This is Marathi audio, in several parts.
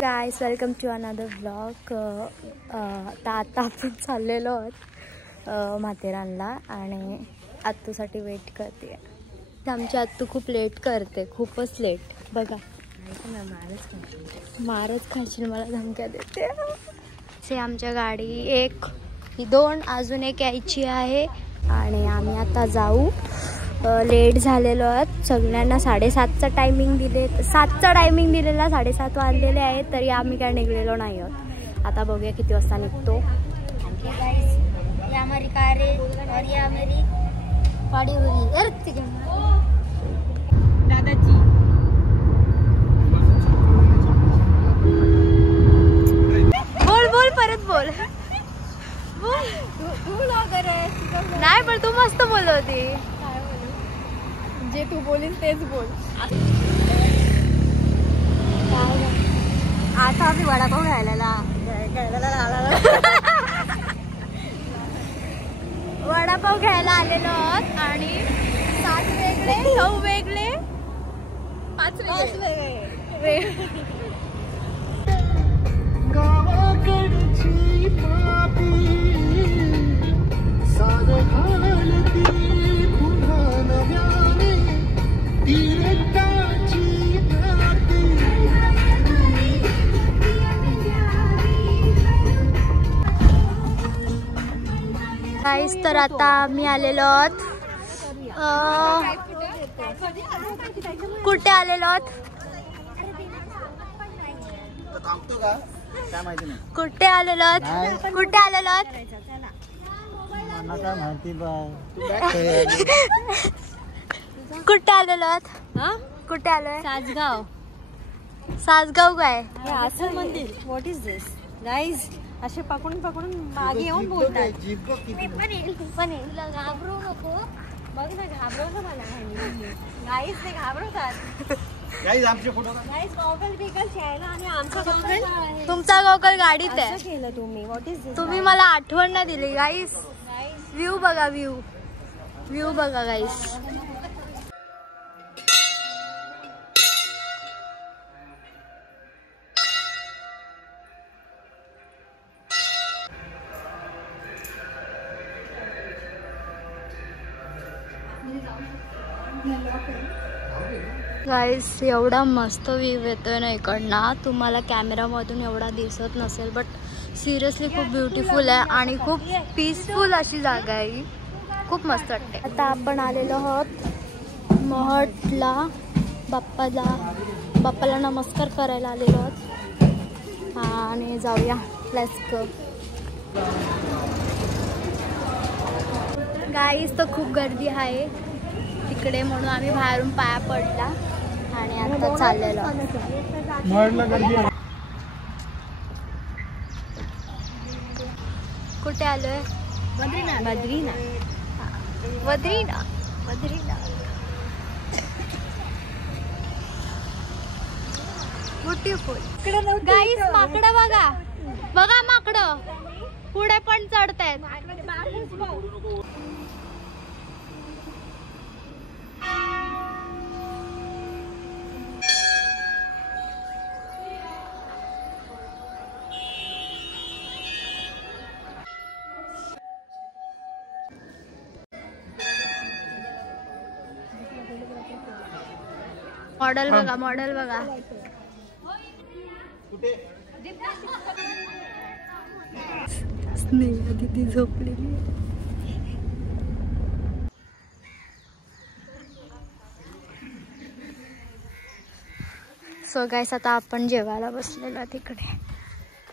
Guys welcome to another vlog. आता आपण चाललेलो आहोत माथेरानला आणि आत्तूसाठी वेट करते। आमची आत्तू खूप लेट करते, खूपच लेट। बघा मारच खाशील मला धमक्या देते। से आमच्या गाडी एक ही दोन अजून एक यायची आहे आणि आम्ही आता जाऊ। लेट झालेलो आहोत, सगळ्यांना 7:30चा टायमिंग दिले, 7चा टायमिंग दिलेला, 7:30 वाजलेले आहेत तरी आम्ही काय निघलेलो नाही आहोत। आता बघूया किती वाजता निघतो। दादाची बोल बोल परत बोल नाही पण तू मस्त बोलत होती। जे तू बोलीस तेच बोल। आता आम्ही वडापाव खायला वडापाव घ्यायला आलेलो आहोत आणि 7 वेगळे 9 वेगळे 5 वेगळे गाईस तर आता आम्ही आलेलो आहोत कुठे आलेलो आहोत कुठे आलेलो आहोत कुठे आलेलो आहोत कुठे आलेलो आहोत कुठे आलोय सासगाव। सासगाव काय असं मंदिर व्हॉट इज दिस गाईज? असे पकडून पकडून मागे येऊन बोलतात। घाबरू नको, बघ ना घाबरवलं मला गाईज, ते घाबरवतात। गाईज गॉगल बिगल खेळला आणि आमचा गॉगल तुमचा गॉगल गाडीत आहे केलं तुम्ही। व्हॉट इज दिस? तुम्ही मला आठवण नाही दिली गाईस। व्ह्यू बघा, व्ह्यू बघा गाईस। गाईस एवढा मस्त व्ह्यू येतोय ना इकडनं, तुम्हाला कॅमेरामधून एवढा दिसत नसेल बट सिरियसली खूप ब्युटिफुल आहे आणि खूप पीसफुल अशी जागा आहे ही, खूप मस्त वाटते। आता आपण आलेलो आहोत महटला, बाप्पाला नमस्कार करायला आलेलो आहोत। हा आणि जाऊया, लेट्स गो। गाईस तर खूप गर्दी आहे तिकडे म्हणून आम्ही बाहेरून पाया पडला आणि आता चाललेलो। कुठे आलोय? बद्रीनाथ ब्युटिफुल। गाईस माकडं बघा, बघा माकडं पुढे पण चढतायत। मॉडेल बघा, मॉडेल बघा। स्नेहा दीदी झोपलेली। सो गाईस आता आपण जेवायला बसलेलो तिकडे,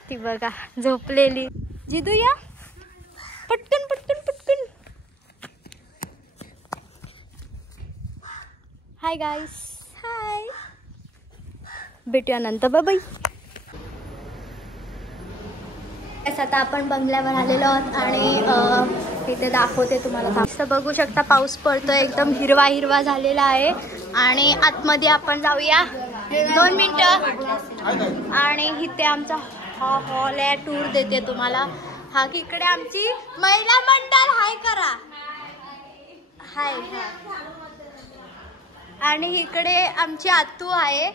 ती बघा झोपलेली। जिदू या पटकन पटकन पटकन। हाय गाईस, हाय, भेटूया नंतर, बाय बाय। आता आपण बंगल्यावर आलेलो आहोत आणि इथे दाखवते तुम्हाला। तर बघू शकता पाऊस पडतोय, एकदम हिरवा हिरवा झालेला आहे आणि आतमध्ये आपण जाऊया 2 मिनिटं। आणि इथे आमचा हॉल आहे, टूर देते तुम्हाला। हा इकडे आमची महिला मंडळ हाय करा, हाय। आणि इकडे आमची आतू आहे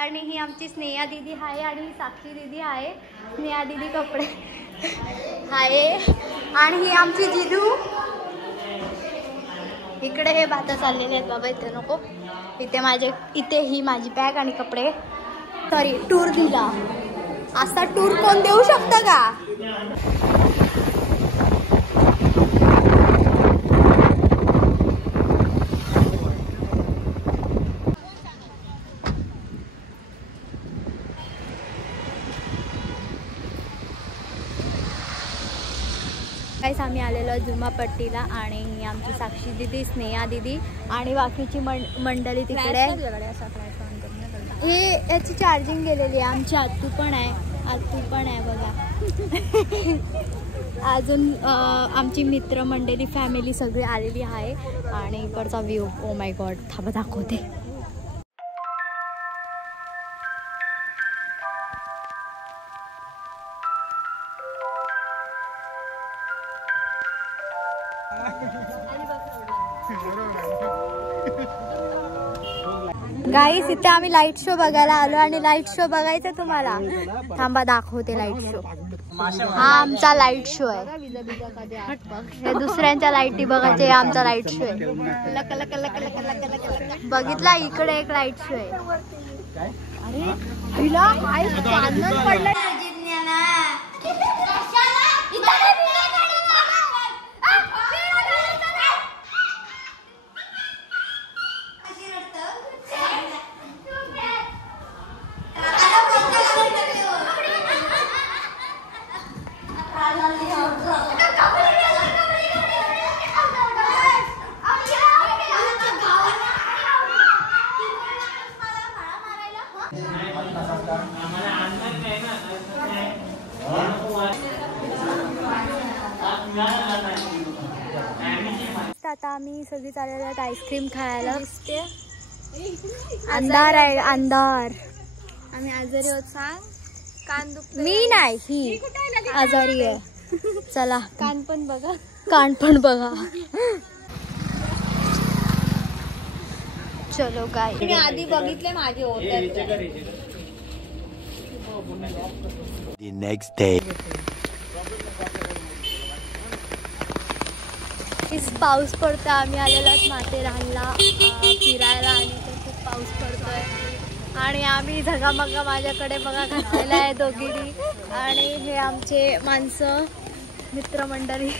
आणि ही आमची स्नेहा दीदी आहे आणि ही साक्षी दीदी आहे. स्नेहा दीदी कपडे आहे आणि ही आमची जिजू. इकडे हे भाता चाललेले आहेत बाबा, इथे नको. इथे ही माझी बॅग आणि कपडे. सॉरी, टूर दिला. असा टूर कोण देऊ शकतं का? काहीच आम्ही आलेलो जुमापट्टीला आणि आमची साक्षी दीदी, स्नेहा दीदी आणि बाकीची मंडळी तिकडे. हे याची चार्जिंग गेलेली आहे. आमची आतू पण आहे बघा. अजून आमची मित्रमंडळी फॅमिली सगळी आलेली आहे आणि इकडचा व्ह्यू, ओ माय गॉड, थांबा दाखवते. गाईस, इथे आम्ही लाईट शो बघायला आलो आणि लाईट शो बघायचा तुम्हाला. थांबा दाखवते लाईट शो. हा आमचा लाईट शो आहे. हे दुसऱ्यांच्या लाईटी बघायचे, आमचा लाईट शो आहे. बघितला, इकडे एक लाईट शो आहे. अरे हिला काय आनंद पडला. आता आम्ही सगळी चाललेलो आहेत आईस्क्रीम खायला. अंधार आहे, अंधार. आम्ही आजारी आहोत. सांग, कान दुखते. मी नाही, ही आजारी आहे. चला, कान पण बघा. चलो काय, मी आधी बघितले माझे होते. नेक्स्ट डे पाऊस पडतोय. आम्ही आलेलो आहोत माथेरानला फिरायला आणि खूप पाऊस पडतोय आणि आम्ही झगामगा माझ्याकडे बघा घातलेला आहे दोघींनी. आणि हे आमचे माणसं, मित्रमंडळी.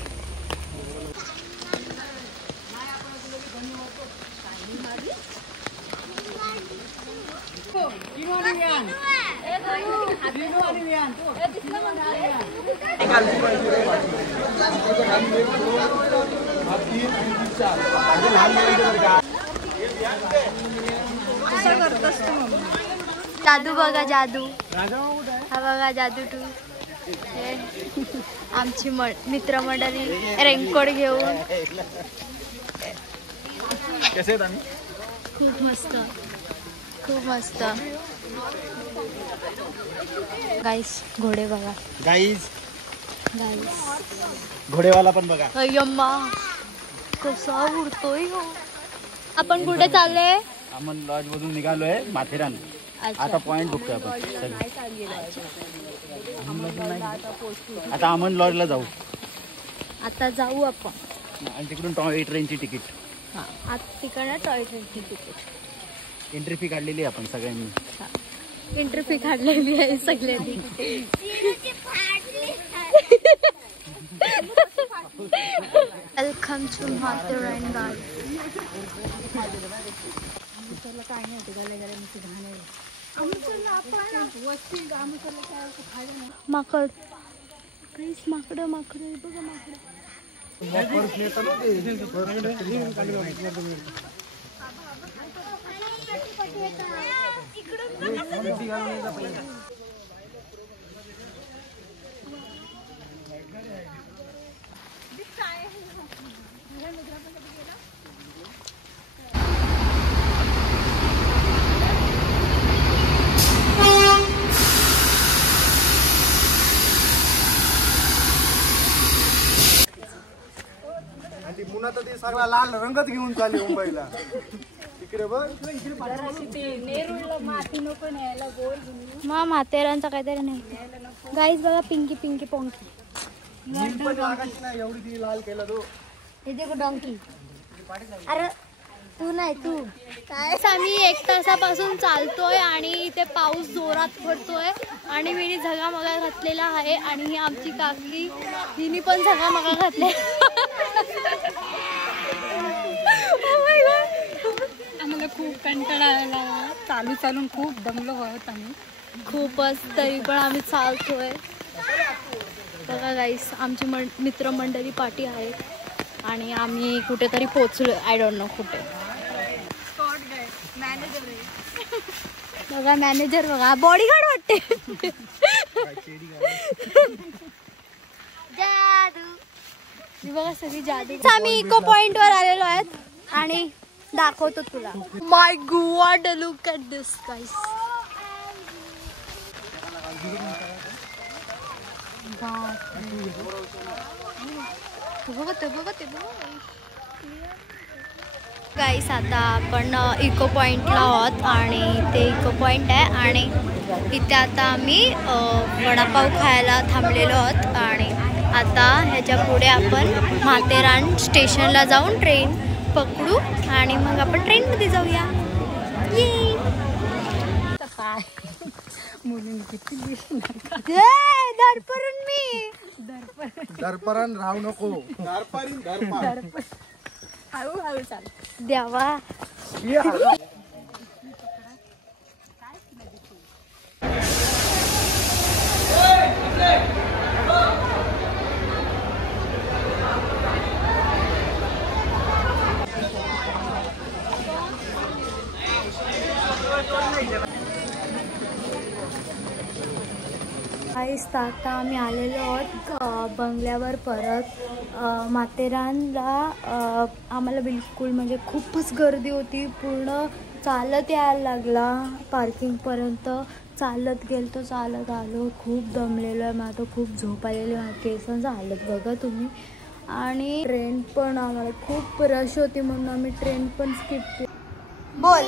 जादू बघा, जादू. हा बघा जादू टू. आमची मित्रमंडळी रेनकोट घेऊन. खूप मस्त, खूप मस्त. गाईस, घोडे बघा. गाईज, घोडेवाला पण बघा. अय्यम्मा, कसा उडतोय हो. आपण कुठे चाललोय? अमन लॉज मधून निघालोय माथेरान. आता पॉइंट बघतोय आपण. आता अमन लॉजला जाऊ. आता जाऊ आपण. आणि तिकडून टॉय ट्रेनची तिकीट. आता तिकडनं टॉय ट्रेनची तिकीट. एंट्री फी काढलेली आहे आपण सगळ्यांनी. एंट्री फी काढलेली आहे सगळ्यांनी. Welcome to Matheran guys. माकड, माकड बघा, माकड. पुन्हा तर ते सगळा लाल रंगच घेऊन चालले मुंबईला. मग माथेरानचा काहीतरी नाही. गाईज बघा पिंकी पिंकी पोंकी. डॉंकी. अरे तू नाही तू काय. आम्ही 1 तासापासून चालतोय आणि इथे पाऊस जोरात पडतोय आणि मी झगामगा घातलेला आहे आणि ही आमची काकी हिने पण झगामगा घातले. आम्हाला खूप कंटाळा आला. चालून खूप दमलो आहोत आम्ही खूपच. तरी पण आम्ही चालतोय. बघा गाईस आमची मित्रमंडळी पाठी आहे आणि आम्ही कुठेतरी पोचलो. आय डोंट नो कुठे. बघा मॅनेजर बघा बॉडीगार्ड वाटते. जादू बघा सगळी जादू. आम्ही इको पॉइंट वर आलेलो आहेत आणि दाखवतो तुला. माय गॉड लुक ॲट दिस गाईस. गाईस आता आपण इको पॉइंटला आहोत आणि ते इको पॉइंट आहे आणि इथे आता आम्ही वडापाव खायला थांबलेलो आहोत आणि आता ह्याच्या पुढे आपण माथेरान स्टेशनला जाऊन ट्रेन पकडू आणि मग आपण ट्रेनमध्ये जाऊया. दरपरून मी दरपरण राहू नको. हळूहळू चाल द्यावा. आता आम्ही आलेलो आहोत बंगल्यावर परत. माथेरानला आम्हाला बिलकुल म्हणजे खूपच गर्दी होती. पूर्ण चालत यायला लागला पार्किंगपर्यंत. चालत गेलो चालत आलो. खूप दमलेलो आहे. मला खूप झोप आलेली. केसांचं हालत बघा तुम्ही. आणि ट्रेन पण आम्हाला खूप रश होती म्हणून आम्ही ट्रेन पण स्किप केली. बोल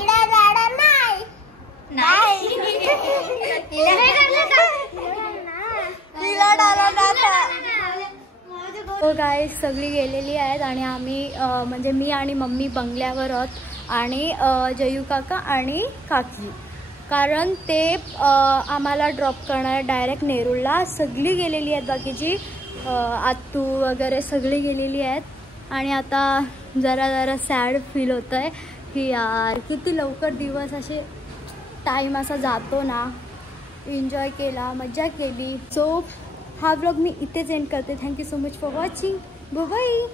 हो गाईस सगळी गेलेली आहेत आणि आम्ही म्हणजे मी आणि मम्मी बंगल्यावर आहोत आणि जयू काका आणि काकी. कारण ते आम्हाला ड्रॉप करणार डायरेक्ट नेरूळला. सगळी गेलेली आहेत बाकीची. आत्तू वगैरे सगळी गेलेली आहेत आणि आता जरा सॅड फील होत आहे की यार किती लवकर दिवस असे टाईम असा जातो ना. एन्जॉय केला, मजा केली. सो हा व्लॉग मी इथेच एंड करते. Thank you so much for watching. Bye bye.